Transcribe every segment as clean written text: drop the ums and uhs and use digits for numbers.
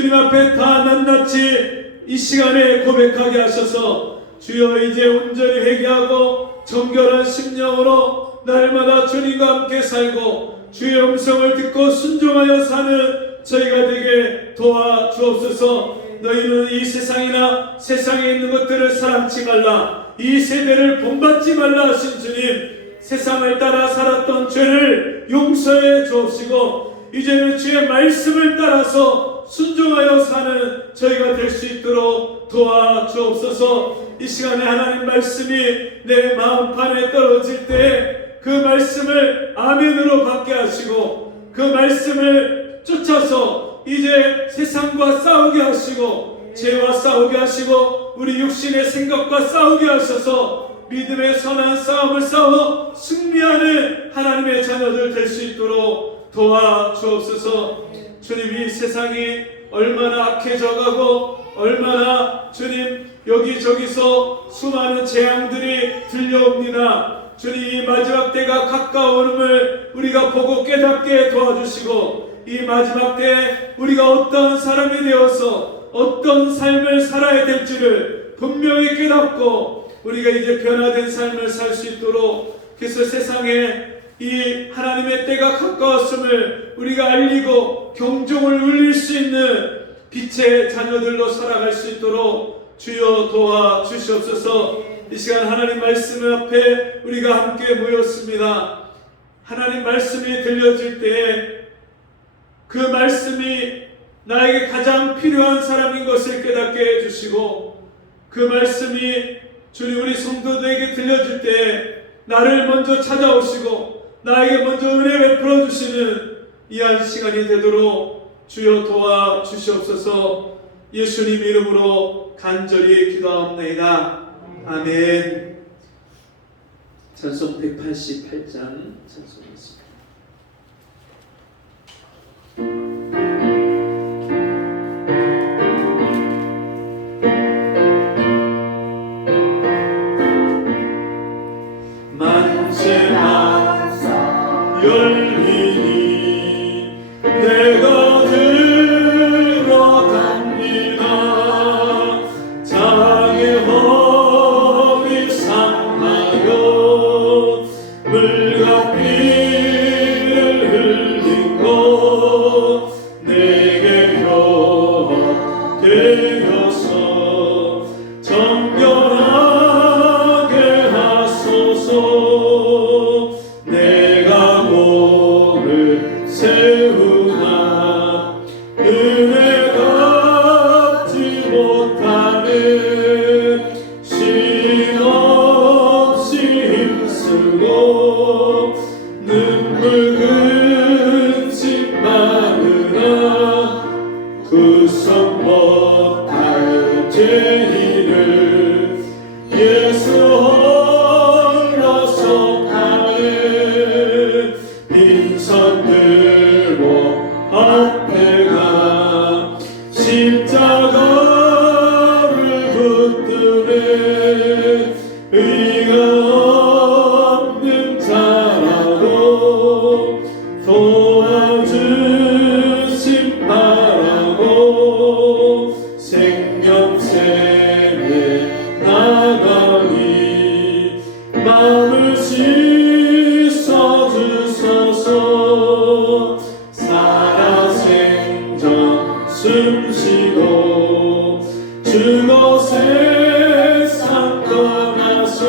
주님 앞에 다 낱낱이 이 시간에 고백하게 하셔서 주여 이제 온전히 회개하고 정결한 심령으로 날마다 주님과 함께 살고 주의 음성을 듣고 순종하여 사는 저희가 되게 도와주옵소서. 너희는 이 세상이나 세상에 있는 것들을 사랑치 말라, 이 세대를 본받지 말라 하신 주님, 세상을 따라 살았던 죄를 용서해 주옵시고 이제는 주의 말씀을 따라서 순종하여 사는 저희가 될 수 있도록 도와주옵소서. 이 시간에 하나님 말씀이 내 마음판에 떨어질 때 그 말씀을 아멘으로 받게 하시고 그 말씀을 쫓아서 이제 세상과 싸우게 하시고 죄와 싸우게 하시고 우리 육신의 생각과 싸우게 하셔서 믿음의 선한 싸움을 싸워 승리하는 하나님의 자녀들 될 수 있도록 도와주옵소서. 주님, 이 세상이 얼마나 악해져가고 얼마나 주님 여기저기서 수많은 재앙들이 들려옵니다. 주님, 이 마지막 때가 가까움을 우리가 보고 깨닫게 도와주시고 이 마지막 때에 우리가 어떤 사람이 되어서 어떤 삶을 살아야 될지를 분명히 깨닫고 우리가 이제 변화된 삶을 살 수 있도록, 그래서 세상에 이 하나님의 때가 가까웠음을 우리가 알리고 경종을 울릴 수 있는 빛의 자녀들로 살아갈 수 있도록 주여 도와주시옵소서. 이 시간 하나님 말씀 앞에 우리가 함께 모였습니다. 하나님 말씀이 들려질 때에 그 말씀이 나에게 가장 필요한 사람인 것을 깨닫게 해주시고 그 말씀이 주님 우리 성도들에게 들려질 때 나를 먼저 찾아오시고 나에게 먼저 은혜 베풀어 주시는 이한 시간이 되도록 주여 도와주시옵소서. 예수님 이름으로 간절히 기도하옵나이다. 아멘. 찬송 188장 찬송했습니다. 만세나 열리니 내가 들어갑니다. 장의 허리 상하여 물과 피를 흘린 것 내게 되어서 정결하게 하소서. 내가 몸을 세우나 은혜 갚지 못하는 쉼없이 힘쓰고 눈물 근심 많으나 구속 못할 죄인을 예수 홀로 속하네. 빈손 들고 앞에 가 십자가를 붙드네. 의가 없는 자라도 도와주심 바라고 생명샘에 나가니 마음을 씻어주소서. 살아생전 숨쉬고 주곳에 상 떠나서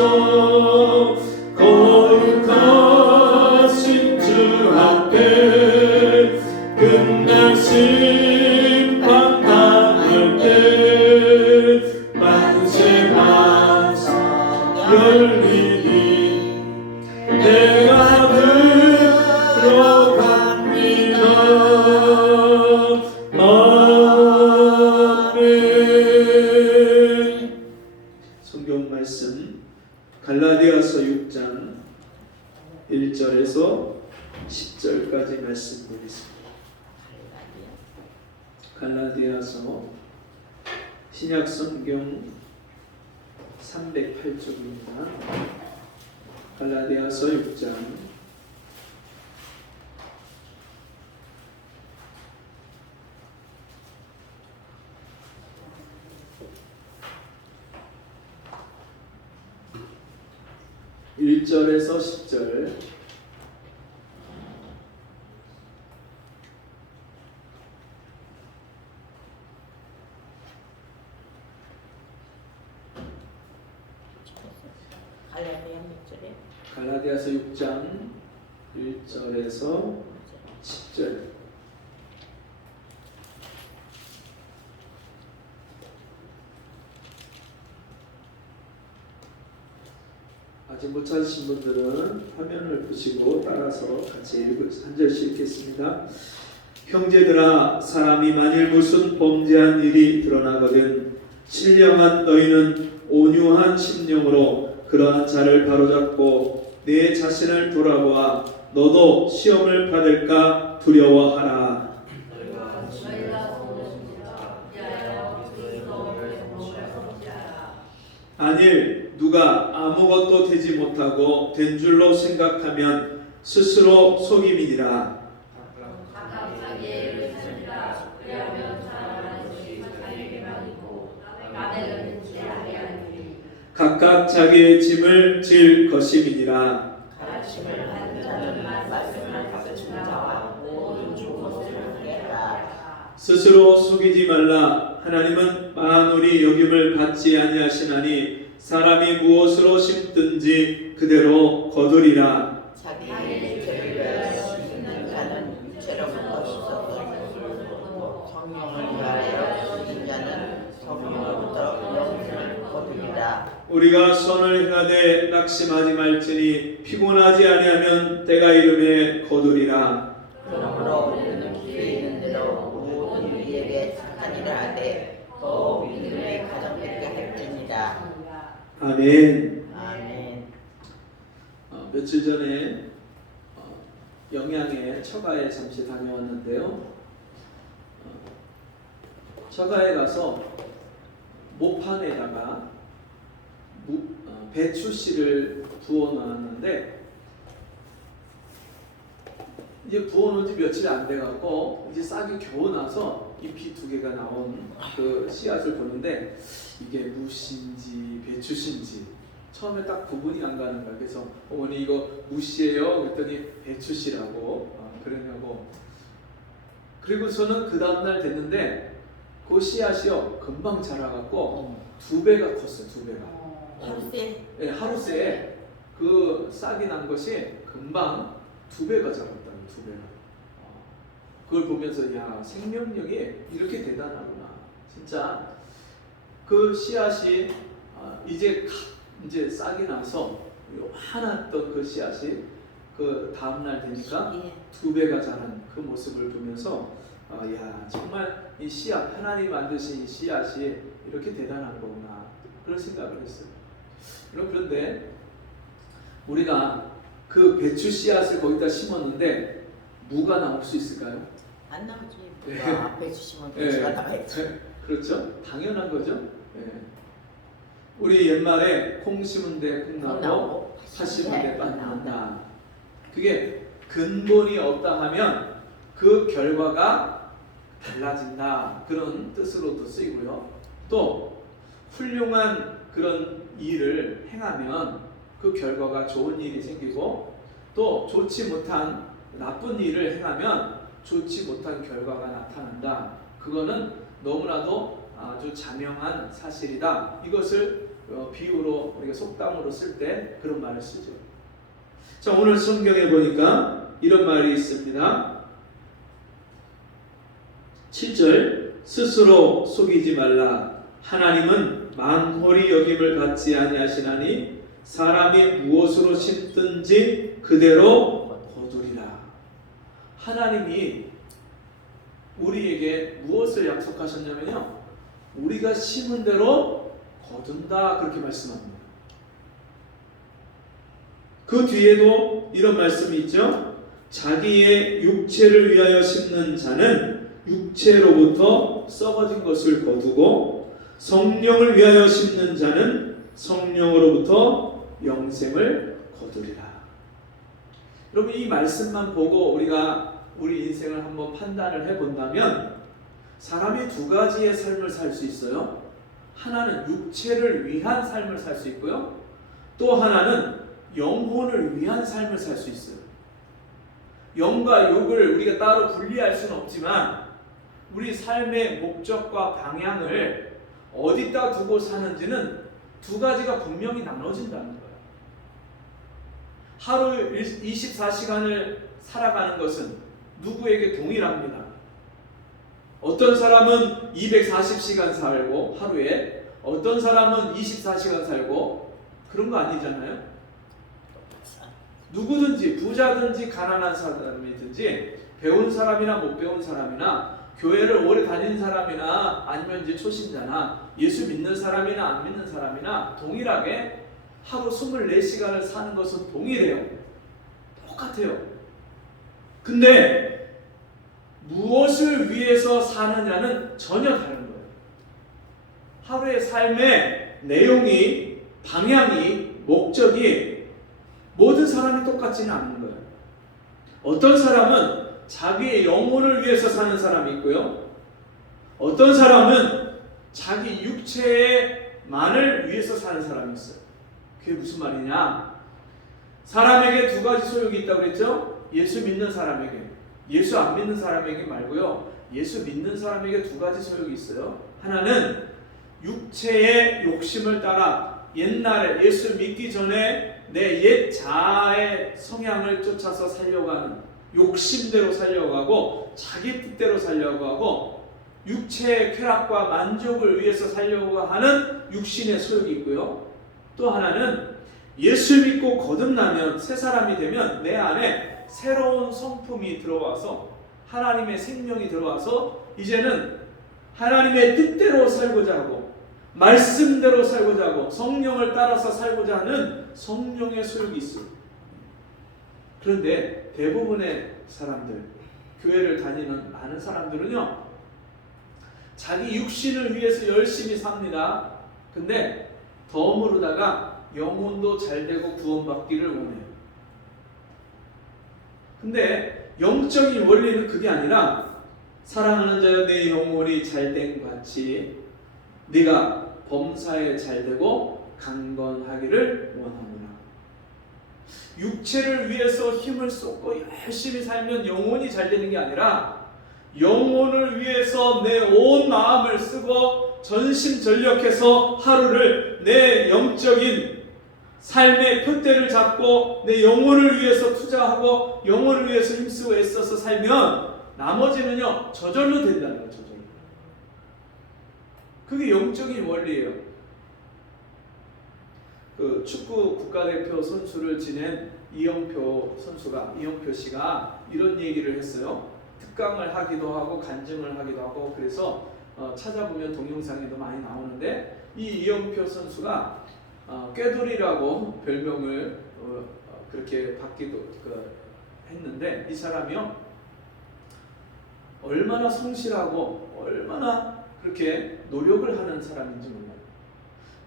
거룩하신 주 앞에 끝날 심판 당할 때 만세 만상 열리니 내가 들어갑니다. 아멘. 성경 말씀 갈라디아서 6장 1절에서 10절까지 말씀 보겠습니다. 갈라디아서 신약 성경 308쪽입니다. 갈라디아서 6장 1절에서 10절. 갈라디아서 6장 1절에서 10절. 아직 못 찾으신 분들은 화면을 보시고 따라서 같이 한 절씩 읽겠습니다. 형제들아, 사람이 만일 무슨 범죄한 일이 드러나거든 신령한 너희는 온유한 심령으로 그러한 자를 바로잡고 내 자신을 돌아보아 너도 시험을 받을까 두려워하라. 만일 누가 아무것도 되지 못하고 된 줄로 생각하면 스스로 속임이니라. 각각 자기의 짐을 질 것임이니라. 스스로 속이지 말라. 하나님은 만울이 여김을 받지 아니하시나니 사람이 무엇으로 심든지 그대로 거두리라. 자기의 죄를 위하여 심는 자는 유체로부터 씻었고 성령을 위하여 심는 자는 성령으로부터 영생을 거두리라. 우리가 선을 행하되 낙심하지 말지니 피곤하지 아니하면 때가 이름에 거두리라. 그러므로 우리는 기회 있는 대로 모든 이에게 착한 일을 하되 또 믿음의 가정되게 할지니라. 아멘. 아멘. 며칠 전에 영양에 처가에 잠시 다녀왔는데요. 처가에 가서 모판에다가 배추씨를 부어 놨는데 이제 부어 놓은 지 며칠 안 돼갖고 이제 싹이 겨우 나서 잎이 2개가 나온 그 씨앗을 보는데 이게 무씨인지 배추씨인지 처음에 딱 구분이 안 가는 거야. 그래서 어머니 이거 무씨예요? 그랬더니 배추씨라고 그러냐고. 그리고 저는 그 다음날 됐는데 그 씨앗이요 금방 자라갖고 2배가 컸어요. 2배가. 하루새? 네, 하루새에 그 싹이 난 것이 금방 2배가 자랐다는 2배가. 그걸 보면서 야 생명력이 이렇게 대단하구나. 진짜 그 씨앗이 이제 싹이 나서 화났던 그 씨앗이 그 다음날 되니까 2배가 자란 그 모습을 보면서 야 정말 이 씨앗 하나님 만드신 이 씨앗이 이렇게 대단한 거구나 그런 생각을 했어요. 그런데 우리가 그 배추 씨앗을 거기다 심었는데 무가 나올 수 있을까요? 안 나오지. 네. 앞에 주시면 배추가 나와야지. 그렇죠? 당연한 거죠. 네. 우리 옛말에 콩 심은데 콩 나고 팥 심은데 팥 나온다. 그게 근본이 없다 하면 그 결과가 달라진다 그런 뜻으로도 쓰이고요. 또 훌륭한 그런 일을 행하면 그 결과가 좋은 일이 생기고 또 좋지 못한 나쁜 일을 행하면 좋지 못한 결과가 나타난다. 그거는 너무나도 아주 자명한 사실이다. 이것을 비유로 우리가 속담으로 쓸 때 그런 말을 쓰죠. 자, 오늘 성경에 보니까 이런 말이 있습니다. 7절 스스로 속이지 말라. 하나님은 만홀히 여김을 받지 아니하시나니 사람이 무엇으로 심든지 그대로 거두리라. 하나님이 우리에게 무엇을 약속하셨냐면요, 우리가 심은 대로 거둔다 그렇게 말씀합니다. 그 뒤에도 이런 말씀이 있죠. 자기의 육체를 위하여 심는 자는 육체로부터 썩어진 것을 거두고 성령을 위하여 심는 자는 성령으로부터 영생을 거두리라. 여러분 이 말씀만 보고 우리가 우리 인생을 한번 판단을 해본다면 사람이 2가지의 삶을 살 수 있어요. 하나는 육체를 위한 삶을 살 수 있고요. 또 하나는 영혼을 위한 삶을 살 수 있어요. 영과 육을 우리가 따로 분리할 수는 없지만 우리 삶의 목적과 방향을 어디다 두고 사는지는 두 가지가 분명히 나눠진다는 거예요. 하루 24시간을 살아가는 것은 누구에게 동일합니다. 어떤 사람은 240시간 살고 하루에, 어떤 사람은 24시간 살고, 그런 거 아니잖아요. 누구든지 부자든지 가난한 사람이든지 배운 사람이나 못 배운 사람이나 교회를 오래 다닌 사람이나 아니면 이제 초신자나 예수 믿는 사람이나 안 믿는 사람이나 동일하게 하루 24시간을 사는 것은 동일해요. 똑같아요. 근데 무엇을 위해서 사느냐는 전혀 다른 거예요. 하루의 삶의 내용이, 방향이, 목적이 모든 사람이 똑같지는 않은 거예요. 어떤 사람은 자기의 영혼을 위해서 사는 사람이 있고요. 어떤 사람은 자기 육체만을 위해서 사는 사람이 있어요. 그게 무슨 말이냐? 사람에게 두 가지 소욕이 있다고 그랬죠? 예수 믿는 사람에게, 예수 안 믿는 사람에게 말고요. 예수 믿는 사람에게 두 가지 소욕이 있어요. 하나는 육체의 욕심을 따라 옛날에 예수 믿기 전에 내 옛 자아의 성향을 쫓아서 살려고 하는, 욕심대로 살려고 하고 자기 뜻대로 살려고 하고 육체의 쾌락과 만족을 위해서 살려고 하는 육신의 소욕이 있고요. 또 하나는 예수 믿고 거듭나면, 새 사람이 되면 내 안에 새로운 성품이 들어와서 하나님의 생명이 들어와서 이제는 하나님의 뜻대로 살고자 하고 말씀대로 살고자 하고 성령을 따라서 살고자 하는 성령의 소욕이 있어요. 그런데 대부분의 사람들, 교회를 다니는 많은 사람들은요, 자기 육신을 위해서 열심히 삽니다. 근데 덤으로다가 영혼도 잘되고 구원받기를 원해요. 근데 영적인 원리는 그게 아니라 사랑하는 자여 내 영혼이 잘된 같이 네가 범사에 잘되고 강건하기를 원하노라. 육체를 위해서 힘을 쏟고 열심히 살면 영혼이 잘되는 게 아니라 영혼을 위해서 내 온 마음을 쓰고 전심전력해서 하루를 내 영적인 삶의 표대를 잡고 내 영혼을 위해서 투자하고 영혼을 위해서 힘쓰고 애써서 살면 나머지는요 저절로 된다는 거예요. 저절로. 그게 영적인 원리예요. 그 축구 국가대표 선수를 지낸 이영표 씨가 이런 얘기를 했어요. 특강을 하기도 하고 간증을 하기도 하고 그래서 찾아보면 동영상에도 많이 나오는데 이 이영표 선수가 꾀돌이라고 별명을 그렇게 받기도 했는데 이 사람이요 얼마나 성실하고 얼마나 그렇게 노력을 하는 사람인지 몰라요.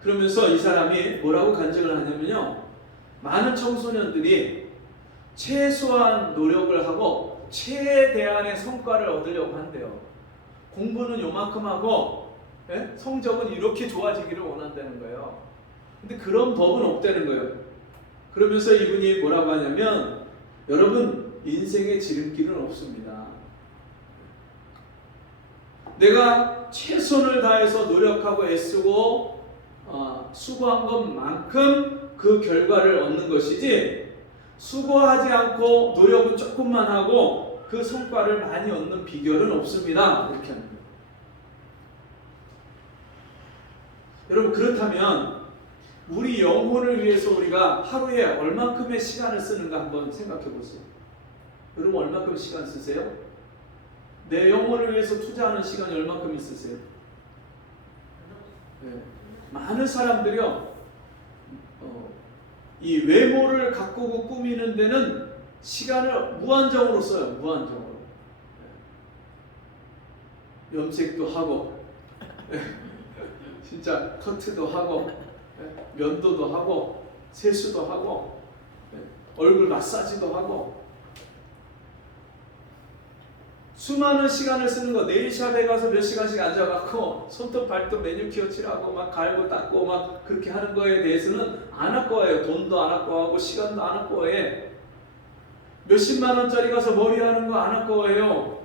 그러면서 이 사람이 뭐라고 간증을 하냐면요, 많은 청소년들이 최소한 노력을 하고 최대한의 성과를 얻으려고 한대요. 공부는 요만큼 하고 성적은 이렇게 좋아지기를 원한다는 거예요. 근데 그런 법은 없다는 거예요. 그러면서 이분이 뭐라고 하냐면, 여러분 인생의 지름길은 없습니다. 내가 최선을 다해서 노력하고 애쓰고 수고한 것만큼 그 결과를 얻는 것이지, 수고하지 않고 노력은 조금만 하고 그 성과를 많이 얻는 비결은 없습니다. 이렇게 하는 거예요. 여러분 그렇다면 우리 영혼을 위해서 우리가 하루에 얼만큼의 시간을 쓰는가 한번 생각해 보세요. 여러분 얼만큼 시간 쓰세요? 내 영혼을 위해서 투자하는 시간이 얼만큼 있으세요? 네. 많은 사람들이요 이 외모를 가꾸고 꾸미는 데는 시간을 무한정으로 써요. 무한정으로. 염색도 하고 진짜 커트도 하고 면도도 하고 세수도 하고 얼굴 마사지도 하고 수많은 시간을 쓰는 거, 네일샵에 가서 몇 시간씩 앉아갖고 손톱 발톱 매니큐어 칠하고 막 갈고 닦고 막 그렇게 하는 거에 대해서는 안 아까워요. 돈도 안 아까워하고 시간도 안 아까워해. 몇십만 원짜리 가서 머리 하는 거 안 아까워해요.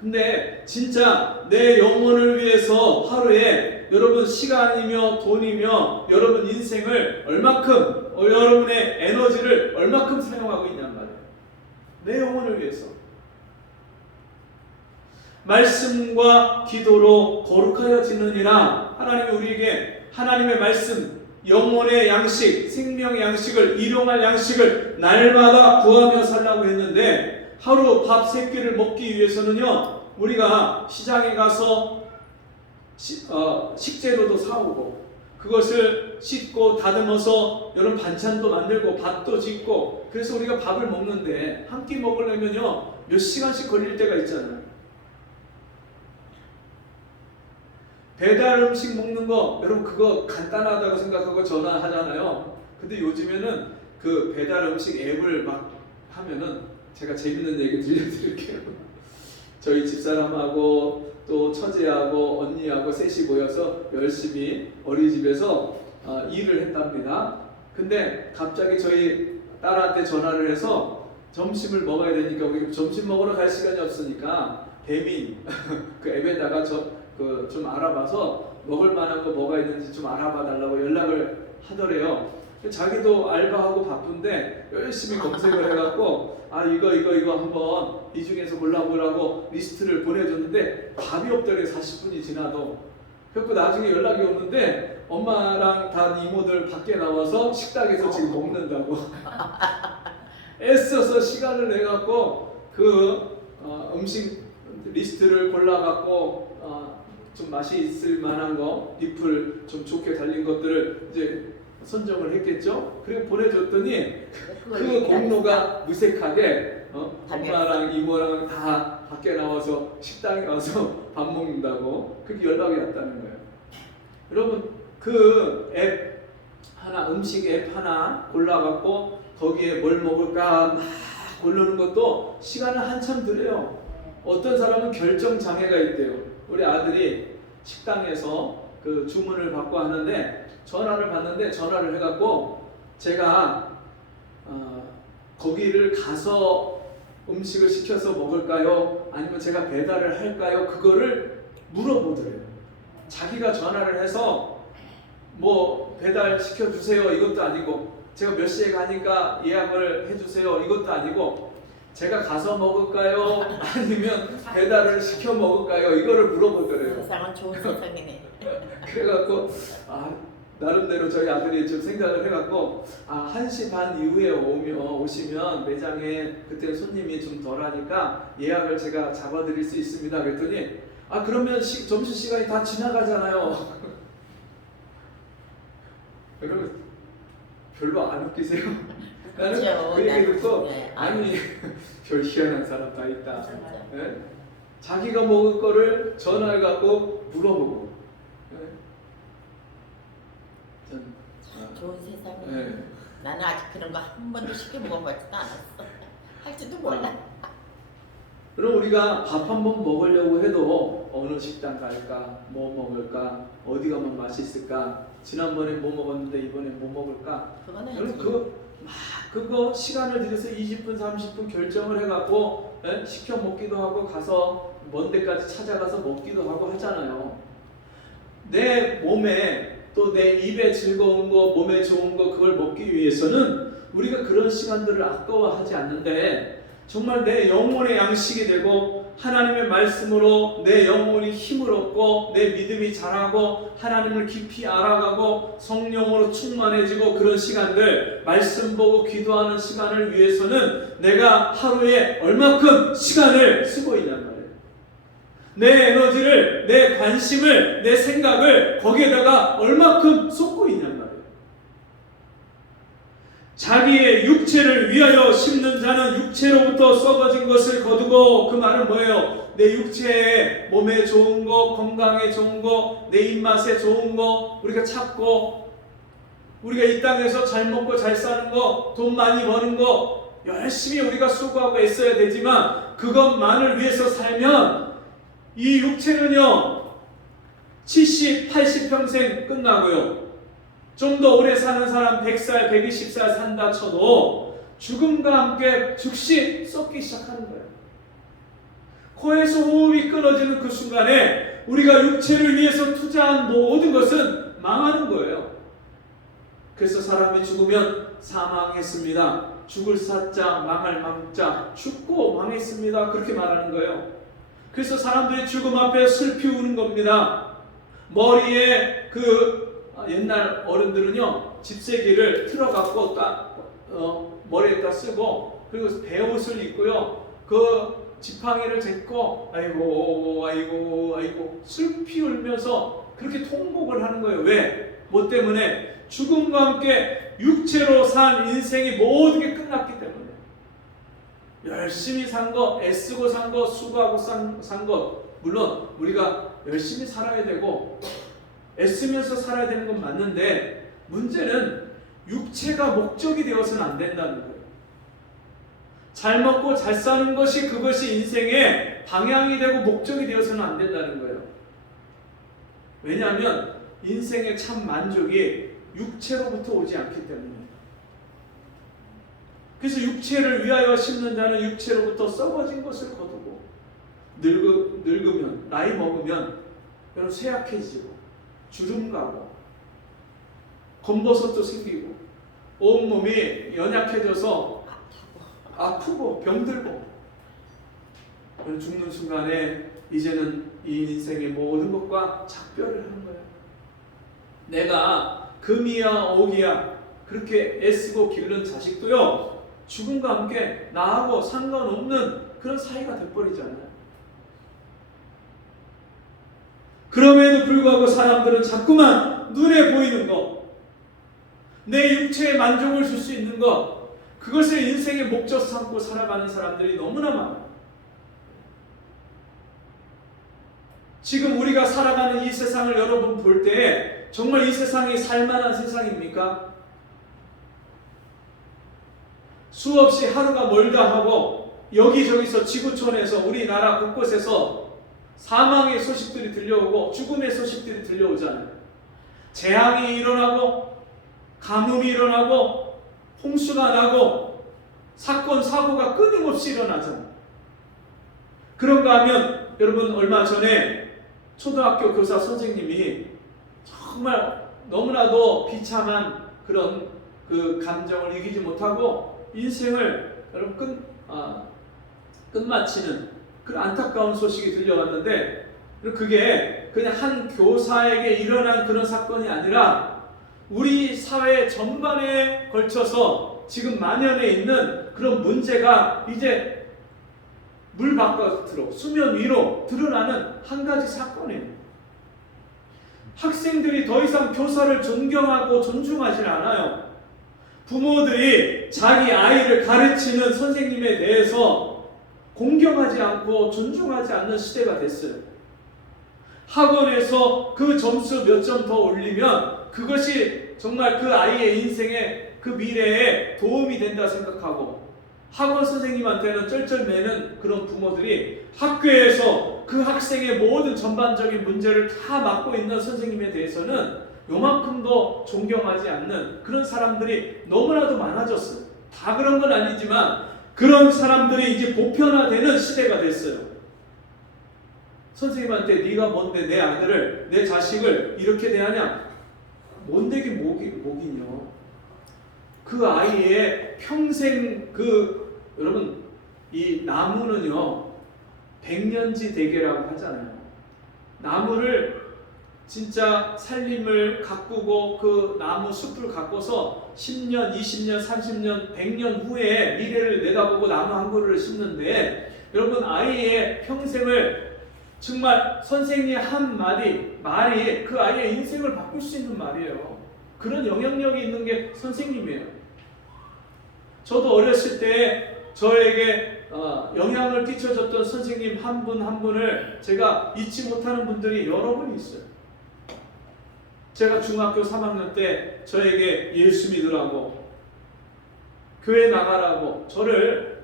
근데 진짜 내 영혼을 위해서 하루에 여러분 시간이며 돈이며 여러분 인생을 얼마큼 여러분의 에너지를 얼마큼 사용하고 있냔 말이에요. 내 영혼을 위해서. 말씀과 기도로 거룩하여지느니라. 하나님이 우리에게 하나님의 말씀, 영혼의 양식, 생명의 양식을, 일용할 양식을 날마다 구하며 살라고 했는데 하루 밥 3끼를 먹기 위해서는요, 우리가 시장에 가서 식재료도 사오고 그것을 씻고 다듬어서 여러분 반찬도 만들고 밥도 짓고, 그래서 우리가 밥을 먹는데 한 끼 먹으려면요 몇 시간씩 걸릴 때가 있잖아요. 배달 음식 먹는 거 여러분 그거 간단하다고 생각하고 전화하잖아요. 근데 요즘에는 그 배달 음식 앱을 막 하면은, 제가 재밌는 얘기 들려드릴게요. 저희 집사람하고 또 처제하고 언니하고 셋이 모여서 열심히 어린이집에서 일을 했답니다. 근데 갑자기 저희 딸한테 전화를 해서 점심을 먹어야 되니까 우리 점심 먹으러 갈 시간이 없으니까 배민 그 앱에다가 좀 알아봐서 먹을 만한 거 뭐가 있는지 좀 알아봐 달라고 연락을 하더래요. 자기도 알바하고 바쁜데 열심히 검색을 해갖고 이거 한번 이 중에서 골라보라고 리스트를 보내줬는데 답이 없더래. 40분이 지나도. 그래서 나중에 연락이 오는데 엄마랑 다 이모들 밖에 나와서 식당에서 지금 먹는다고. 애써서 시간을 내갖고 그 음식 리스트를 골라갖고 좀 맛이 있을 만한 거, 잎을 좀 좋게 달린 것들을 이제 선정을 했겠죠. 그리고 보내줬더니 그 공로가 무색하게 엄마랑 이모랑 다 밖에 나와서 식당에 와서 밥 먹는다고 그렇게 연락이 왔다는 거예요. 여러분 그 앱 하나, 음식 앱 하나 골라갖고 거기에 뭘 먹을까 막 고르는 것도 시간을 한참 들여요. 어떤 사람은 결정 장애가 있대요. 우리 아들이 식당에서 그 주문을 받고 하는데 전화를 받는데, 전화를 해갖고 제가 거기를 가서 음식을 시켜서 먹을까요? 아니면 제가 배달을 할까요? 그거를 물어보더래요. 자기가 전화를 해서 뭐 배달 시켜주세요 이것도 아니고, 제가 몇 시에 가니까 예약을 해주세요 이것도 아니고, 제가 가서 먹을까요? 아니면 배달을 시켜 먹을까요? 이거를 물어보더래요. 세상은 좋은 세상이네. 그래갖고 나름대로 저희 아들이 좀 생각을 해갖고 1시 반 이후에 오시면 매장에 그때 손님이 좀 덜하니까 예약을 제가 잡아드릴 수 있습니다. 그랬더니 그러면 점심시간이 다 지나가잖아요. 여러분 별로 안 웃기세요? 나는 그 얘기 듣고 별 희한한 사람 다 있다. 네? 자기가 먹을 거를 전화해갖고 물어보고. 좋은 세상이야. 네. 나는 아직 그런 거 한 번도 쉽게 먹어보지도 않았어. 할지도 몰라. 그럼 우리가 밥 한 번 먹으려고 해도 어느 식당 갈까, 뭐 먹을까, 어디 가면 맛있을까, 지난번에 뭐 먹었는데 이번에 뭐 먹을까, 여러분 그거 시간을 들여서 20분 30분 결정을 해갖고 시켜 먹기도 하고 가서 먼 데까지 찾아가서 먹기도 하고 하잖아요. 내 몸에 또 내 입에 즐거운 거, 몸에 좋은 거 그걸 먹기 위해서는 우리가 그런 시간들을 아까워하지 않는데, 정말 내 영혼의 양식이 되고 하나님의 말씀으로 내 영혼이 힘을 얻고 내 믿음이 자라고 하나님을 깊이 알아가고 성령으로 충만해지고, 그런 시간들, 말씀 보고 기도하는 시간을 위해서는 내가 하루에 얼마큼 시간을 쓰고 있냔 말이에요. 내 에너지를, 내 관심을, 내 생각을 거기에다가 얼마큼 쏟고 있냔 말이에요. 자기의 육체를 위하여 심는 자는 육체로부터 썩어진 것을 거두고, 그 말은 뭐예요? 내 육체에 몸에 좋은 거, 건강에 좋은 거, 내 입맛에 좋은 거 우리가 찾고, 우리가 이 땅에서 잘 먹고 잘 사는 거, 돈 많이 버는 거, 열심히 우리가 수고하고 애써야 되지만 그것만을 위해서 살면 이 육체는요 70, 80평생 끝나고요. 좀 더 오래 사는 사람 100살, 120살 산다 쳐도 죽음과 함께 즉시 썩기 시작하는 거예요. 코에서 호흡이 끊어지는 그 순간에 우리가 육체를 위해서 투자한 모든 것은 망하는 거예요. 그래서 사람이 죽으면 사망했습니다. 죽을 사자, 망할 망자, 죽고 망했습니다. 그렇게 말하는 거예요. 그래서 사람들이 죽음 앞에 슬피 우는 겁니다. 머리에 옛날 어른들은요 집세기를 틀어갖고 머리에다 쓰고 그리고 배옷을 입고요 그 지팡이를 짚고 아이고 아이고 아이고 슬피 울면서 그렇게 통곡을 하는 거예요. 왜? 뭐 때문에? 죽음과 함께 육체로 산 인생이 모든 게 끝났기 때문에. 열심히 산 것, 애쓰고 산 것, 수고하고 산 것, 물론 우리가 열심히 살아야 되고 애쓰면서 살아야 되는 건 맞는데 문제는 육체가 목적이 되어서는 안 된다는 거예요. 잘 먹고 잘 사는 것이 그것이 인생의 방향이 되고 목적이 되어서는 안 된다는 거예요. 왜냐하면 인생의 참 만족이 육체로부터 오지 않기 때문에. 그래서 육체를 위하여 심는 자는 육체로부터 썩어진 것을 거두고 늙으면 나이 먹으면 여러분 쇠약해지고 주름 가고 검버섯도 생기고 온몸이 연약해져서 아프고 병들고 죽는 순간에 이제는 이 인생의 모든 것과 작별을 하는 거예요. 내가 금이야 옥이야 그렇게 애쓰고 기른 자식도요 죽음과 함께 나하고 상관없는 그런 사이가 돼버리잖아요. 그럼에도 불구하고 사람들은 자꾸만 눈에 보이는 것, 내 육체에 만족을 줄 수 있는 것, 그것을 인생의 목적 삼고 살아가는 사람들이 너무나 많아요. 지금 우리가 살아가는 이 세상을 여러분 볼 때 정말 이 세상이 살만한 세상입니까? 수없이 하루가 멀다 하고 여기저기서 지구촌에서 우리나라 곳곳에서 사망의 소식들이 들려오고 죽음의 소식들이 들려오잖아요. 재앙이 일어나고 가뭄이 일어나고 홍수가 나고 사건 사고가 끊임없이 일어나잖아요. 그런가 하면 여러분 얼마 전에 초등학교 교사 선생님이 정말 너무나도 비참한 그런 그 감정을 이기지 못하고 인생을 여러분 끝마치는 그런 안타까운 소식이 들려왔는데 그게 그냥 한 교사에게 일어난 그런 사건이 아니라 우리 사회 전반에 걸쳐서 지금 만연해 있는 그런 문제가 이제 물 바깥으로 수면 위로 드러나는 한 가지 사건이에요. 학생들이 더 이상 교사를 존경하고 존중하지 않아요. 부모들이 자기 아이를 가르치는 선생님에 대해서 공경하지 않고 존중하지 않는 시대가 됐어요. 학원에서 그 점수 몇 점 더 올리면 그것이 정말 그 아이의 인생에 그 미래에 도움이 된다 생각하고 학원 선생님한테는 쩔쩔매는 그런 부모들이 학교에서 그 학생의 모든 전반적인 문제를 다 맡고 있는 선생님에 대해서는 요만큼도 존경하지 않는 그런 사람들이 너무나도 많아졌어요. 다 그런 건 아니지만 그런 사람들이 이제 보편화되는 시대가 됐어요. 선생님한테 네가 뭔데 내 아들을 내 자식을 이렇게 대하냐? 뭔데긴 뭐긴요. 그 아이의 평생 여러분 이 나무는요 100년지 대계라고 하잖아요. 나무를 진짜 살림을 가꾸고 그 나무 숲을 가꿔서 10년, 20년, 30년, 100년 후에 미래를 내다보고 나무 한 그루를 심는데 여러분 아이의 평생을 정말 선생님의 한 말이 그 아이의 인생을 바꿀 수 있는 말이에요. 그런 영향력이 있는 게 선생님이에요. 저도 어렸을 때 저에게 영향을 끼쳐줬던 선생님 한 분 한 분을 제가 잊지 못하는 분들이 여러 분 있어요. 제가 중학교 3학년 때 저에게 예수 믿으라고 교회 나가라고 저를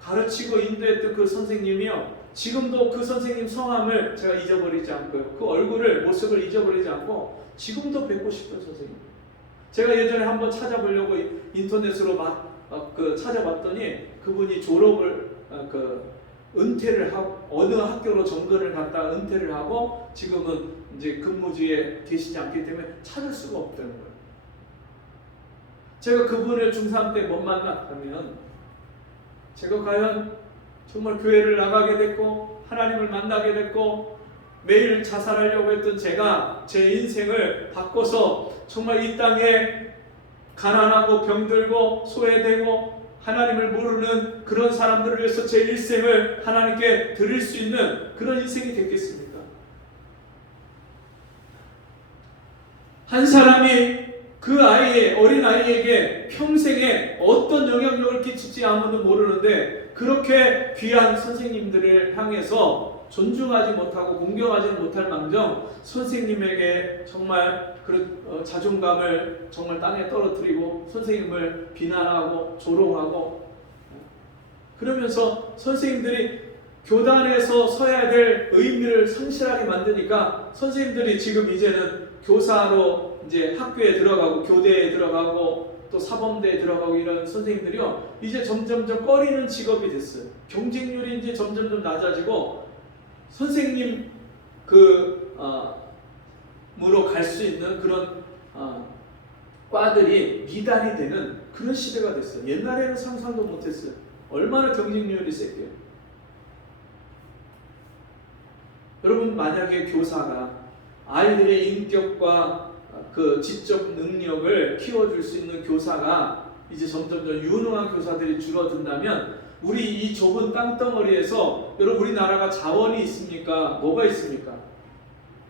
가르치고 인도했던 그 선생님이요, 지금도 그 선생님 성함을 제가 잊어버리지 않고요, 그 얼굴을, 모습을 잊어버리지 않고 지금도 뵙고 싶은 선생님. 제가 예전에 한번 찾아보려고 인터넷으로 찾아봤더니 그분이 졸업을 은퇴를 하고 어느 학교로 전근을 갔다 은퇴를 하고 지금은 이제 근무지에 계시지 않기 때문에 찾을 수가 없다는 거예요. 제가 그분을 중3 때 못 만났다면 제가 과연 정말 교회를 나가게 됐고 하나님을 만나게 됐고 매일 자살하려고 했던 제가 제 인생을 바꿔서 정말 이 땅에 가난하고 병들고 소외되고 하나님을 모르는 그런 사람들을 위해서 제 일생을 하나님께 드릴 수 있는 그런 인생이 됐겠습니까? 한 사람이 그 어린 아이에게 평생에 어떤 영향력을 끼칠지 아무도 모르는데 그렇게 귀한 선생님들을 향해서 존중하지 못하고 공경하지 못할 망정 선생님에게 정말 자존감을 정말 땅에 떨어뜨리고 선생님을 비난하고 조롱하고 그러면서 선생님들이 교단에서 서야 될 의미를 상실하게 만드니까 선생님들이 지금 이제는 교사로 이제 학교에 들어가고 교대에 들어가고 또 사범대에 들어가고 이런 선생님들이요 이제 점점점 꺼리는 직업이 됐어요. 경쟁률이 이제 점점점 낮아지고 선생님 으로 갈 수 있는 그런 과들이 미달이 되는 그런 시대가 됐어요. 옛날에는 상상도 못했어요. 얼마나 경쟁률이 셌게요. 여러분, 만약에 교사가 아이들의 인격과 그 지적 능력을 키워줄 수 있는 교사가 이제 점점점 유능한 교사들이 줄어든다면 우리 이 좁은 땅덩어리에서 여러분 우리나라가 자원이 있습니까? 뭐가 있습니까?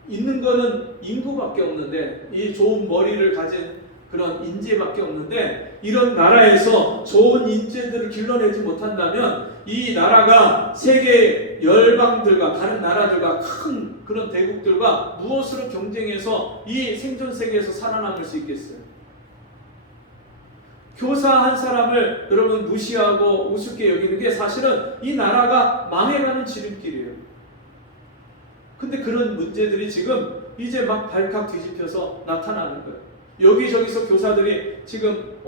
있는 거는 인구밖에 없는데 이 좋은 머리를 가진 그런 인재밖에 없는데 이런 나라에서 좋은 인재들을 길러내지 못한다면 이 나라가 세계 열방들과 다른 나라들과 큰 그런 대국들과 무엇으로 경쟁해서 이 생존 세계에서 살아남을 수 있겠어요? 교사 한 사람을 여러분 무시하고 우습게 여기는 게 사실은 이 나라가 망해가는 지름길이에요. 근데 그런 문제들이 지금 이제 막 발칵 뒤집혀서 나타나는 거예요. 여기저기서 교사들이 지금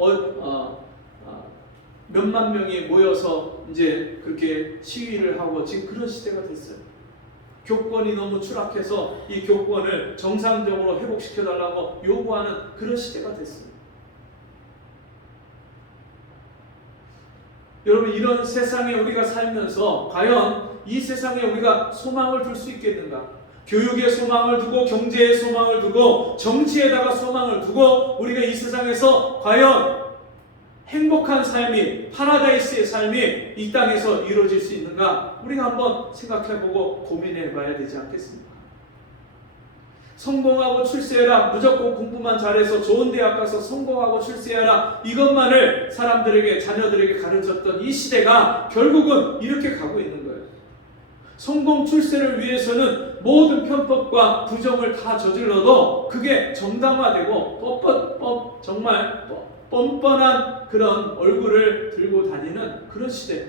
몇만 명이 모여서 이제 그렇게 시위를 하고 지금 그런 시대가 됐어요. 교권이 너무 추락해서 이 교권을 정상적으로 회복시켜달라고 요구하는 그런 시대가 됐습니다. 여러분, 이런 세상에 우리가 살면서 과연 이 세상에 우리가 소망을 둘 수 있겠는가? 교육에 소망을 두고 경제에 소망을 두고 정치에다가 소망을 두고 우리가 이 세상에서 과연 행복한 삶이 파라다이스의 삶이 이 땅에서 이루어질 수 있는가? 우리가 한번 생각해보고 고민해봐야 되지 않겠습니까? 성공하고 출세해라, 무조건 공부만 잘해서 좋은 대학 가서 성공하고 출세해라, 이것만을 사람들에게 자녀들에게 가르쳤던 이 시대가 결국은 이렇게 가고 있는 거예요. 성공 출세를 위해서는 모든 편법과 부정을 다 저질러도 그게 정당화되고 정말 뻔뻔한 그런 얼굴을 들고 다니는 그런 시대.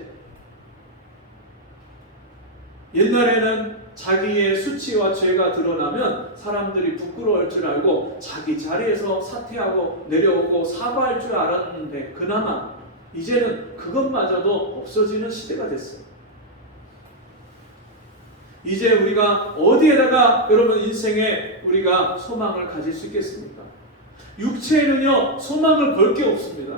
옛날에는 자기의 수치와 죄가 드러나면 사람들이 부끄러워할 줄 알고 자기 자리에서 사퇴하고 내려오고 사과할 줄 알았는데 그나마 이제는 그것마저도 없어지는 시대가 됐어요. 이제 우리가 어디에다가 여러분 인생에 우리가 소망을 가질 수 있겠습니까? 육체에는요 소망을 걸 게 없습니다.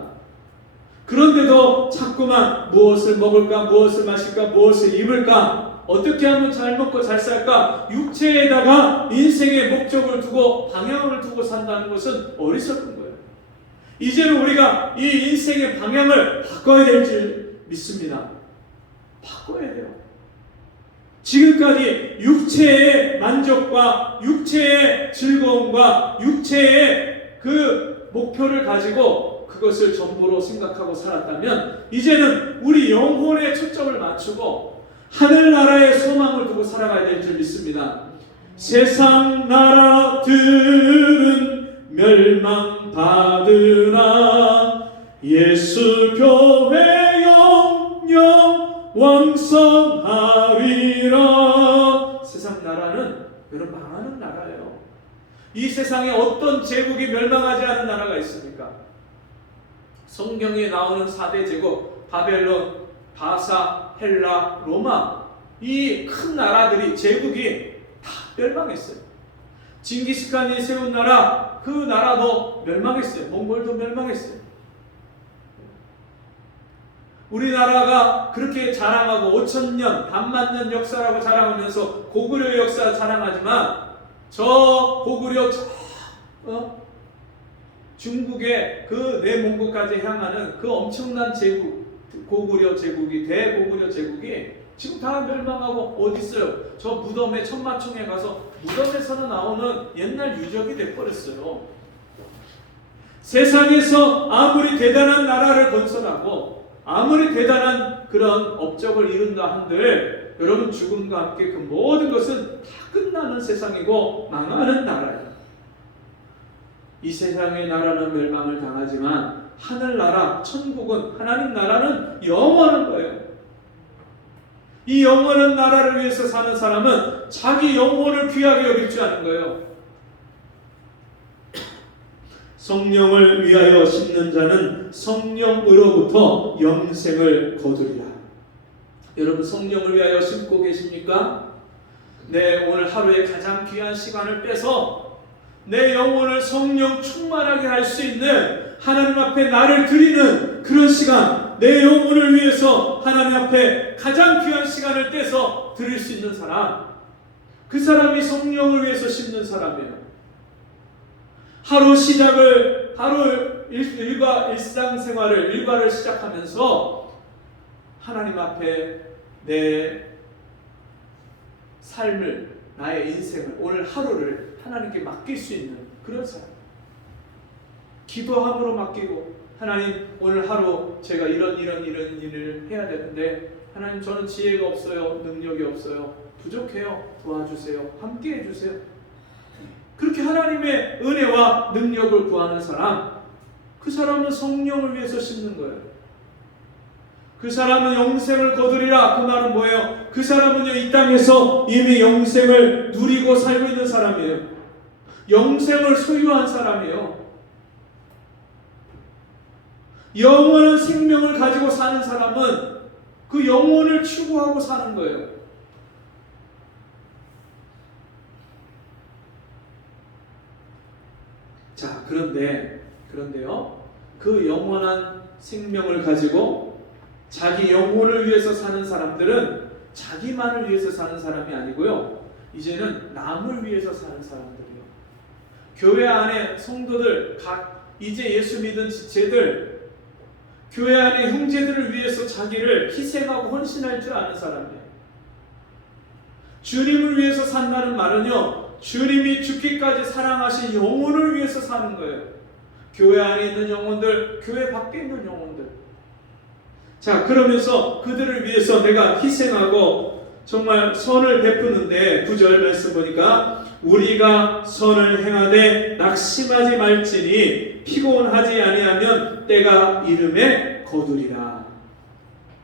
그런데도 자꾸만 무엇을 먹을까, 무엇을 마실까, 무엇을 입을까, 어떻게 하면 잘 먹고 잘 살까, 육체에다가 인생의 목적을 두고 방향을 두고 산다는 것은 어리석은 거예요. 이제는 우리가 이 인생의 방향을 바꿔야 될 줄 믿습니다. 바꿔야 돼요. 지금까지 육체의 만족과 육체의 즐거움과 육체의 그 목표를 가지고 그것을 전부로 생각하고 살았다면 이제는 우리 영혼에 초점을 맞추고 하늘나라의 소망을 두고 살아가야 될 줄 믿습니다. 세상 나라들은 멸망받으나 예수 교회 영영 왕성하리라. 세상 나라는 여러분 망하는 나라예요. 이 세상에 어떤 제국이 멸망하지 않은 나라가 있습니까? 성경에 나오는 4대 제국, 바벨론, 바사, 헬라, 로마, 이 큰 나라들이, 제국이 다 멸망했어요. 징기스칸이 세운 나라, 그 나라도 멸망했어요. 몽골도 멸망했어요. 우리나라가 그렇게 자랑하고 5,000년, 반만년 역사라고 자랑하면서 고구려 역사 자랑하지만, 저 고구려 중국의 그 내몽고까지 향하는 그 엄청난 제국, 고구려 제국이, 대고구려 제국이 지금 다 멸망하고 어디 있어요? 저 무덤에, 천마총에 가서 무덤에서는 나오는 옛날 유적이 돼버렸어요. 세상에서 아무리 대단한 나라를 건설하고 아무리 대단한 그런 업적을 이룬다 한들 여러분, 죽음과 함께 그 모든 것은 다 끝나는 세상이고 망하는 나라예요. 이 세상의 나라는 멸망을 당하지만 하늘나라, 천국은, 하나님 나라는 영원한 거예요. 이 영원한 나라를 위해서 사는 사람은 자기 영혼을 귀하게 여길 줄 아는 거예요. 성령을 위하여 심는 자는 성령으로부터 영생을 거두리라. 여러분, 성령을 위하여 심고 계십니까? 네, 오늘 하루에 가장 귀한 시간을 빼서 내 영혼을 성령 충만하게 할 수 있는, 하나님 앞에 나를 드리는 그런 시간, 내 영혼을 위해서 하나님 앞에 가장 귀한 시간을 떼서 드릴 수 있는 사람, 그 사람이 성령을 위해서 심는 사람이에요. 하루 시작을, 하루 일상생활을, 일과를 시작하면서 하나님 앞에 내 삶을, 나의 인생을, 오늘 하루를 하나님께 맡길 수 있는 그런 사람. 기도함으로 맡기고, 하나님, 오늘 하루 제가 이런 일을 해야 되는데 하나님, 저는 지혜가 없어요, 능력이 없어요, 부족해요, 도와주세요, 함께 해주세요. 그렇게 하나님의 은혜와 능력을 구하는 사람, 그 사람은 성령을 위해서 심는 거예요. 그 사람은 영생을 거두리라. 그 말은 뭐예요? 그 사람은요, 이 땅에서 이미 영생을 누리고 살고 있는 사람이에요. 영생을 소유한 사람이에요. 영원한 생명을 가지고 사는 사람은 그 영혼을 추구하고 사는 거예요. 자, 그런데요, 그 영원한 생명을 가지고 자기 영혼을 위해서 사는 사람들은 자기만을 위해서 사는 사람이 아니고요, 이제는 남을 위해서 사는 사람들이에요. 교회 안에 성도들, 이제 예수 믿은 지체들, 교회 안에 형제들을 위해서 자기를 희생하고 헌신할 줄 아는 사람이에요. 주님을 위해서 산다는 말은요, 주님이 죽기까지 사랑하신 영혼을 위해서 사는 거예요. 교회 안에 있는 영혼들, 교회 밖에 있는 영혼들. 자, 그러면서 그들을 위해서 내가 희생하고 정말 선을 베푸는데, 9절 말씀 보니까 우리가 선을 행하되 낙심하지 말지니 피곤하지 아니하면 때가 이름에 거두리라.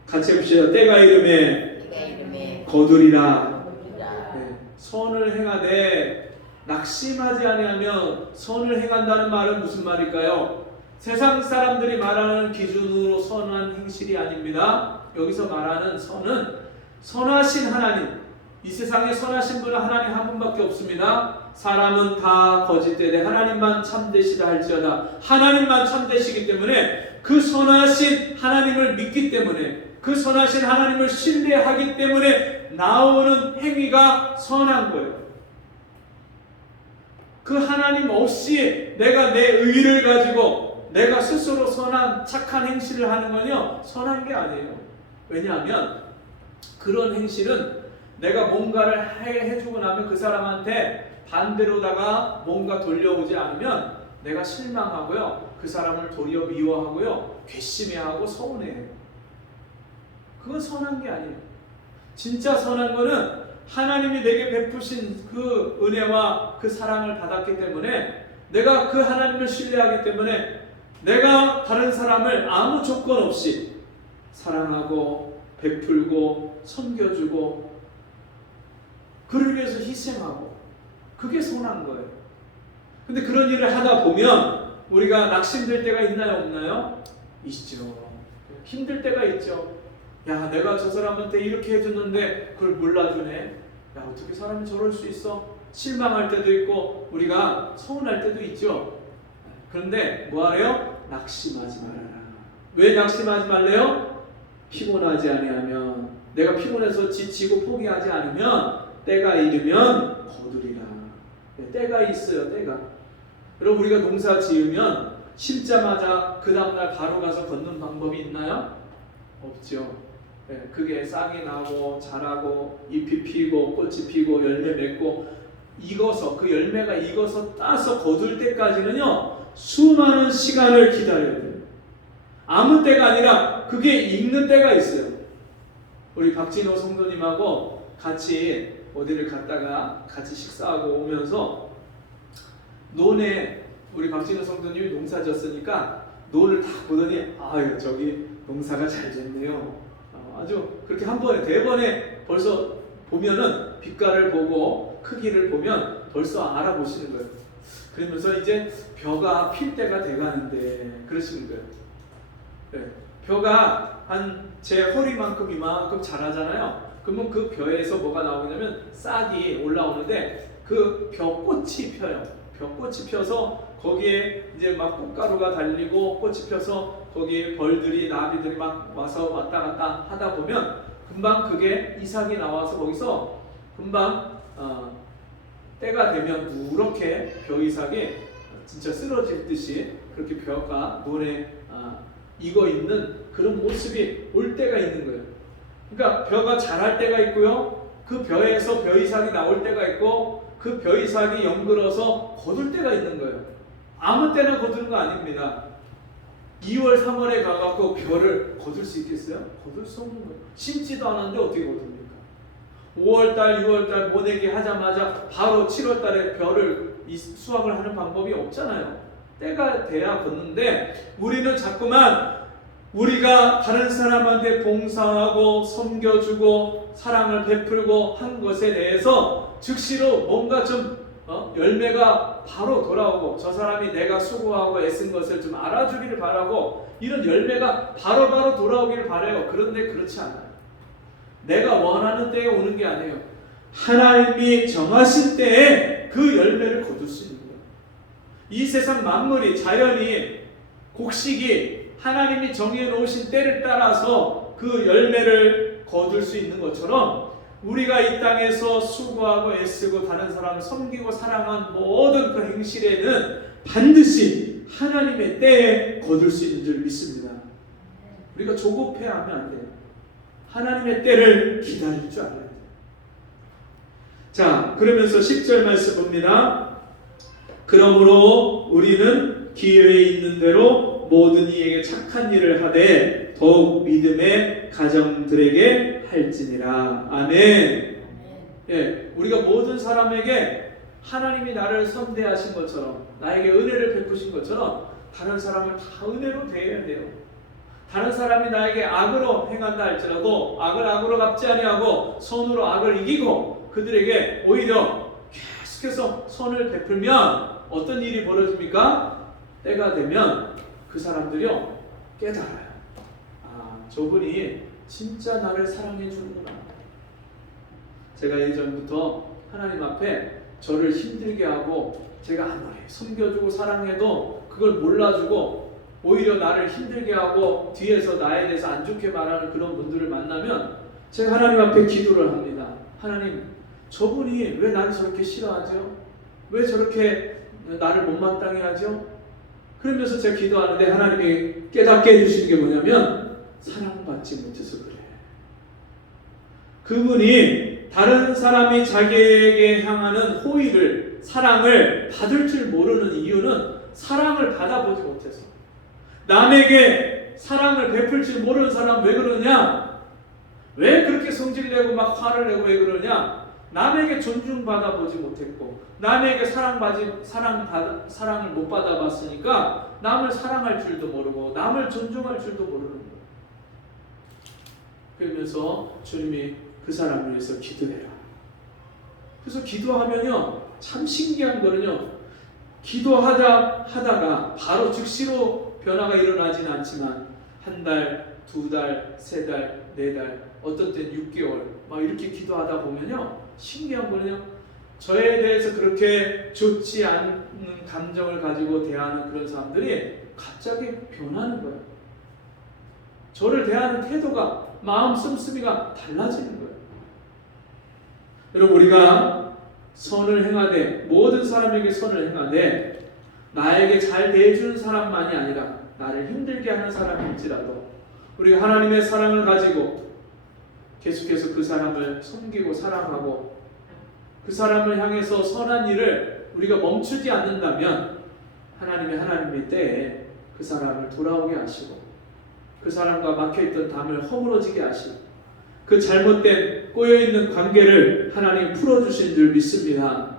같이 해봅시다. 때가 이름에 거두리라. 네. 선을 행하되 낙심하지 아니하면, 선을 행한다는 말은 무슨 말일까요? 세상 사람들이 말하는 기준으로 선한 행실이 아닙니다. 여기서 말하는 선은 선하신 하나님, 이 세상에 선하신 분은 하나님 한 분밖에 없습니다. 사람은 다 거짓되되 하나님만 참되시다 할지어다. 하나님만 참되시기 때문에, 그 선하신 하나님을 믿기 때문에, 그 선하신 하나님을 신뢰하기 때문에 나오는 행위가 선한 거예요. 그 하나님 없이 내가 내 의를 가지고 내가 스스로 선한 착한 행실을 하는 건요, 선한 게 아니에요. 왜냐하면 그런 행실은 내가 뭔가를 해주고 나면 그 사람한테 반대로다가 뭔가 돌려오지 않으면 내가 실망하고요, 그 사람을 도리어 미워하고요, 괘씸해하고 서운해해요. 그건 선한 게 아니에요. 진짜 선한 거는 하나님이 내게 베푸신 그 은혜와 그 사랑을 받았기 때문에, 내가 그 하나님을 신뢰하기 때문에 내가 다른 사람을 아무 조건 없이 사랑하고 베풀고 섬겨주고 그를 위해서 희생하고 그게 선한 거예요. 근데 그런 일을 하다 보면 우리가 낙심될 때가 있나요, 없나요? 있죠. 힘들 때가 있죠. 야, 내가 저 사람한테 이렇게 해줬는데 그걸 몰라주네. 야, 어떻게 사람이 저럴 수 있어? 실망할 때도 있고 우리가 서운할 때도 있죠. 그런데 뭐하래요? 낙심하지 말아라. 왜 낙심하지 말래요? 피곤하지 아니하면, 내가 피곤해서 지치고 포기하지 않으면 때가 이르면 거두리라. 때가 있어요. 때가. 여러분, 우리가 농사 지으면 심자마자 그 다음날 바로 가서 걷는 방법이 있나요? 없죠. 그게 싹이 나고 자라고 잎이 피고 꽃이 피고 열매 맺고 익어서, 그 열매가 익어서 따서 거둘 때까지는요 수많은 시간을 기다려야 돼요. 아무 때가 아니라 그게 익는 때가 있어요. 우리 박진호 성도님하고 같이 어디를 갔다가 같이 식사하고 오면서 논에, 우리 박진호 성도님이 농사 졌으니까 논을 다 보더니 아유, 저기 농사가 잘 됐네요. 아주 그렇게 한 번에 대번에 벌써 보면은 빛깔을 보고 크기를 보면 벌써 알아보시는 거예요. 그러면서 이제 벼가 필 때가 돼가는데 그러시는 거예요. 네. 벼가 한 제 허리만큼 이만큼 자라잖아요. 그러면 그 벼에서 뭐가 나오냐면 싹이 올라오는데 그 벼꽃이 펴요. 벼꽃이 펴서 거기에 이제 막 꽃가루가 달리고 꽃이 펴서 거기에 벌들이, 나비들이 막 와서 왔다 갔다 하다 보면 금방 그게 이삭이 나와서 거기서 금방 때가 되면 누렇게 벼이삭이 진짜 쓰러질 듯이 그렇게 벼가 논에 익어 있는 그런 모습이 올 때가 있는 거예요. 그러니까 벼가 자랄 때가 있고요, 그 벼에서 벼이삭이 나올 때가 있고 그 벼이삭이 연글어서 거둘 때가 있는 거예요. 아무 때나 거두는 거 아닙니다. 2월, 3월에 가갖고 벼를 거둘 수 있겠어요? 거둘 수 없는 거예요. 심지도 않았는데 어떻게 거둡니까? 5월달, 6월달 모내기 하자마자 바로 7월달에 벼를 수확을 하는 방법이 없잖아요. 때가 돼야 걷는데 우리는 자꾸만 우리가 다른 사람한테 봉사하고 섬겨주고 사랑을 베풀고 한 것에 대해서 즉시로 뭔가 좀 열매가 바로 돌아오고 저 사람이 내가 수고하고 애쓴 것을 좀 알아주기를 바라고 이런 열매가 바로바로 돌아오기를 바라요. 그런데 그렇지 않아요. 내가 원하는 때에 오는 게 아니에요. 하나님이 정하신 때에 그 열매를 거둘 수 있는 거예요. 이 세상 만물이, 자연이, 곡식이 하나님이 정해놓으신 때를 따라서 그 열매를 거둘 수 있는 것처럼 우리가 이 땅에서 수고하고 애쓰고 다른 사람을 섬기고 사랑한 모든 그 행실에는 반드시 하나님의 때에 거둘 수 있는 줄 믿습니다. 우리가 조급해하면 안 돼요. 하나님의 때를 기다릴 줄 알아야 돼요. 자, 그러면서 10절 말씀 봅니다. 그러므로 우리는 기회에 있는 대로 모든 이에게 착한 일을 하되 더욱 믿음의 가정들에게 할지니라. 아멘. 예, 우리가 모든 사람에게 하나님이 나를 선대하신 것처럼, 나에게 은혜를 베푸신 것처럼 다른 사람을 다 은혜로 대해야 돼요. 다른 사람이 나에게 악으로 행한다 할지라도 악을 악으로 갚지 아니하고 선으로 악을 이기고 그들에게 오히려 계속해서 선을 베풀면 어떤 일이 벌어집니까? 때가 되면 그 사람들이요 깨달아요. 아, 저분이 진짜 나를 사랑해 주는구나. 제가 예전부터 하나님 앞에 저를 힘들게 하고 제가 아무리 섬겨주고 사랑해도 그걸 몰라주고 오히려 나를 힘들게 하고 뒤에서 나에 대해서 안 좋게 말하는 그런 분들을 만나면 제가 하나님 앞에 기도를 합니다. 하나님, 저분이 왜 나를 저렇게 싫어하죠? 왜 저렇게 나를 못마땅해 하죠? 그러면서 제가 기도하는데 하나님이 깨닫게 해주시는 게 뭐냐면 사랑받지 못해서 그래. 그분이 다른 사람이 자기에게 향하는 호의를, 사랑을 받을 줄 모르는 이유는 사랑을 받아보지 못해서. 남에게 사랑을 베풀 줄 모르는 사람 왜 그러냐? 왜 그렇게 성질내고 막 화를 내고 왜 그러냐? 남에게 존중받아 보지 못했고 남에게 사랑을 못 받아봤으니까 남을 사랑할 줄도 모르고 남을 존중할 줄도 모르는 거예요. 그러면서 주님이 그 사람을 위해서 기도해라. 그래서 기도하면요 참 신기한 거는요, 기도하다가 바로 즉시로 변화가 일어나지는 않지만 한 달, 두 달, 세 달, 네 달, 어떤 때는 6개월 막 이렇게 기도하다 보면요 신기한 거는요, 저에 대해서 그렇게 좋지 않은 감정을 가지고 대하는 그런 사람들이 갑자기 변하는 거예요. 저를 대하는 태도가, 마음 씀씀이가 달라지는 거예요. 여러분, 우리가 선을 행하되, 모든 사람에게 선을 행하되 나에게 잘 대해주는 사람만이 아니라 나를 힘들게 하는 사람일지라도 우리가 하나님의 사랑을 가지고 계속해서 그 사람을 섬기고 사랑하고 그 사람을 향해서 선한 일을 우리가 멈추지 않는다면 하나님의 때에 그 사람을 돌아오게 하시고 그 사람과 막혀있던 담을 허물어지게 하시고 그 잘못된 꼬여있는 관계를 하나님 풀어주신 줄 믿습니다.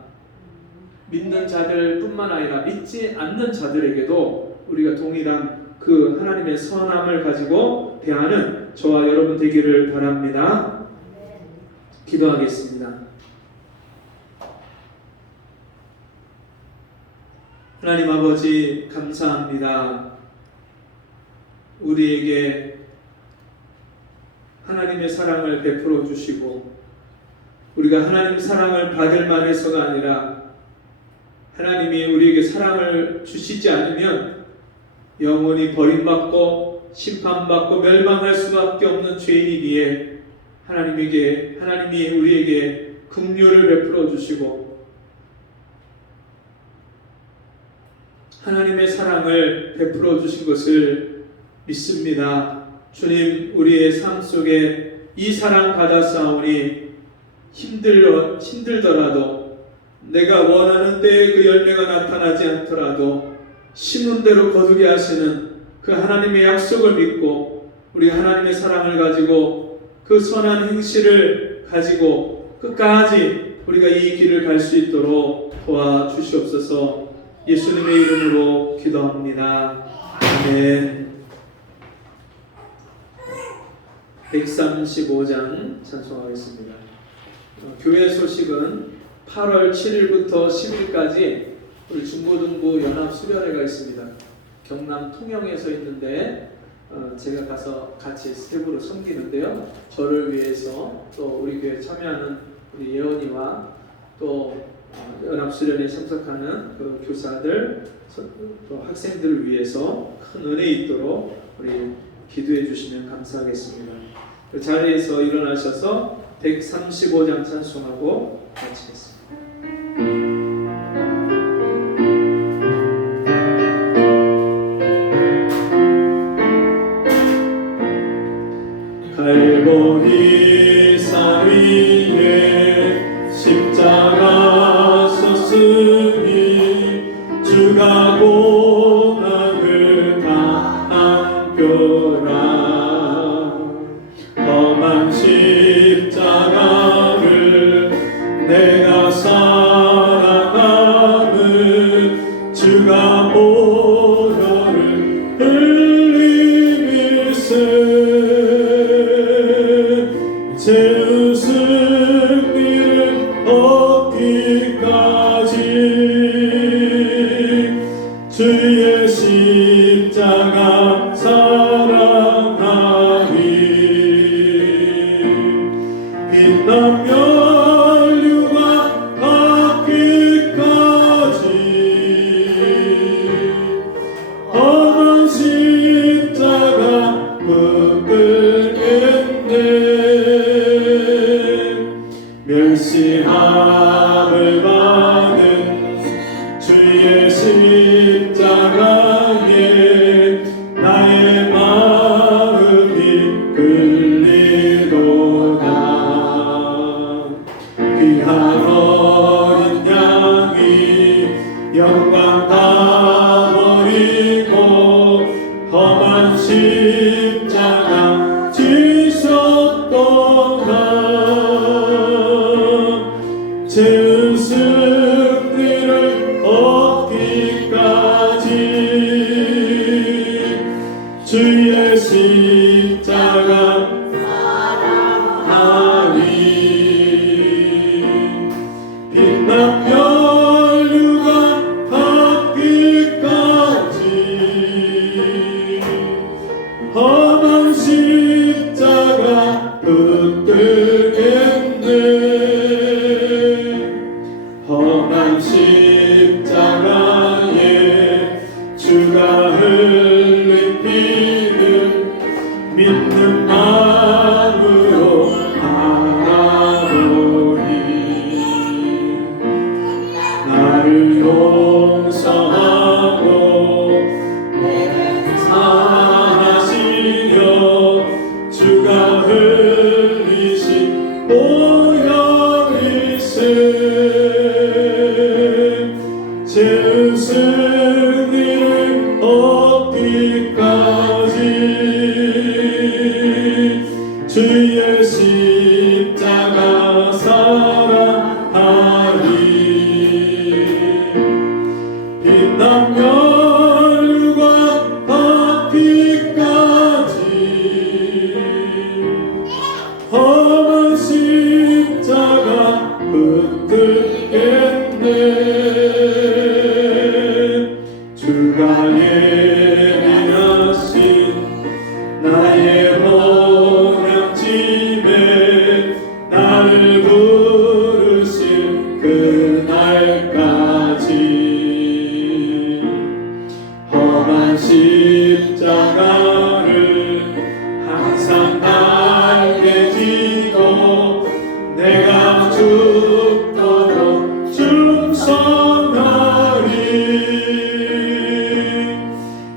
믿는 자들 뿐만 아니라 믿지 않는 자들에게도 우리가 동일한 그 하나님의 선함을 가지고 대하는 저와 여러분 되기를 바랍니다. 기도하겠습니다. 하나님 아버지 감사합니다. 우리에게 하나님의 사랑을 베풀어 주시고 우리가 하나님 사랑을 받을 만해서가 아니라 하나님이 우리에게 사랑을 주시지 않으면 영원히 버림받고 심판받고 멸망할 수밖에 없는 죄인이기에 하나님이 우리에게 긍휼을 베풀어 주시고 하나님의 사랑을 베풀어 주신 것을 믿습니다. 주님, 우리의 삶 속에 이 사랑 받았사오니 힘들더라도 내가 원하는 때에 그 열매가 나타나지 않더라도 심은 대로 거두게 하시는 그 하나님의 약속을 믿고 우리가 하나님의 사랑을 가지고 그 선한 행실을 가지고 끝까지 우리가 이 길을 갈 수 있도록 도와주시옵소서. 예수님의 이름으로 기도합니다. 아멘. 135장 찬송하겠습니다. 교회 소식은 8월 7일부터 10일까지 우리 중고등부 연합 수련회가 있습니다. 경남 통영에서 있는데 제가 가서 같이 스텝으로 섬기는데요. 저를 위해서 또 우리 교회 참여하는 우리 예언이와 또 연합수련에 참석하는 그 교사들, 또 학생들을 위해서 큰 은혜 있도록 우리 기도해 주시면 감사하겠습니다. 그 자리에서 일어나셔서 135장 찬송하고 마치겠습니다. 갈보리 산 위에 십자가 섰으니 주가 고난을 당하였노라. 험한 십자가를 내가 살아가는 주가 보혈을 흘리밀세 제 승리를 얻기까지 주의 십자가 사랑하리. 빛난 면류관 받기까지 험한 십자가 붙들겠네. 멸시함을 받은 주의 십자가에 나의 마음이 끌리도다. 귀한 어린 양이 영광 다 버리고 험한 십자가 지셨도다. 승리를 얻기까지 주의 십자가 사랑하리. 빛난 멸과 바퀴까지 험한 십자가 붙들겠네. 주가 예비하신 나의 언약집에 나를 부르실 그날까지 험한 십자가를 항상 날개 지고 내가 죽도록 충성하리.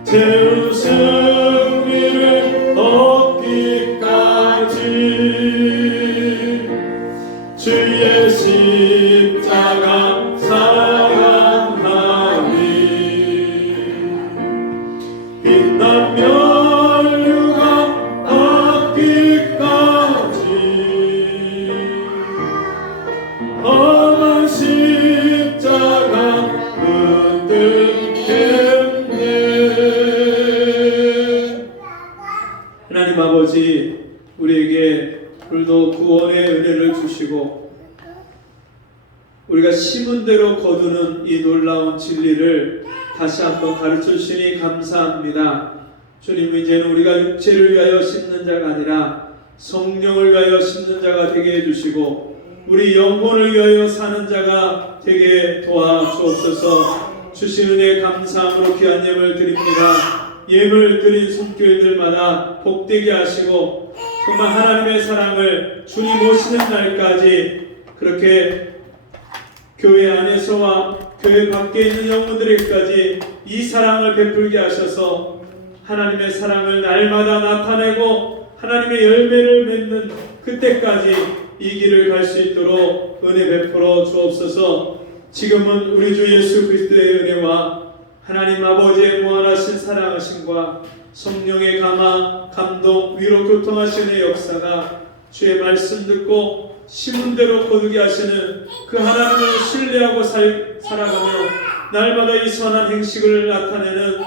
죄의 승리를 얻기까지 주의 십자가 사랑하리. 빛난 멸류가 받기까지 험한 십자가 붙들겠네. 하나님 아버지, 우리에게 오늘도 구원의 은혜를 주시고 우리가 심은 대로 거두는 이 놀라운 진리를 다시 한번 가르쳐 주시니 감사합니다. 주님, 이제는 우리가 육체를 위하여 심는 자가 아니라 성령을 위하여 심는 자가 되게 해주시고 우리 영혼을 위하여 사는 자가 되게 도와주옵소서. 주신 은혜 감사함으로 귀한 예물 드립니다. 예물 드린 손길들마다 복되게 하시고 정말 하나님의 사랑을 주님 오시는 날까지 그렇게 교회 안에서와 교회 밖에 있는 영혼들에게까지 이 사랑을 베풀게 하셔서 하나님의 사랑을 날마다 나타내고 하나님의 열매를 맺는 그때까지 이 길을 갈 수 있도록 은혜 베풀어 주옵소서. 지금은 우리 주 예수 그리스도의 은혜와 하나님 아버지의 무한하신 사랑하심과 성령의 감화, 감동, 위로 교통하시는 역사가 주의 말씀 듣고 심은 대로 거두게 하시는 그 하나님을 신뢰하고 살아가며 날마다 이 선한 행식을 나타내는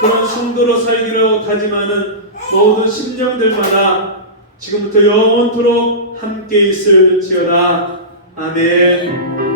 그런 성도로 살기로 다짐하는 모든 심령들마다 지금부터 영원토록 함께 있을지어다. 아멘.